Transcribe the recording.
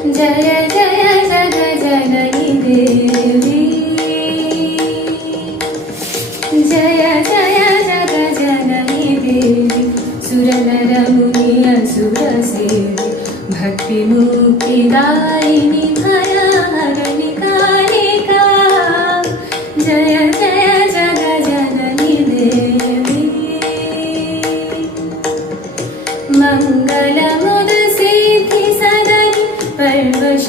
जय जय जग जननी देवी, जय जय जग जननी देवी, सुरनर मुनि असुर सेवी, भक्ति मुक्तिदायिनी भयहरणि कालिका, जय जय जग जननी देवी। मंगल मुद सिद्धि सदनि पर्वश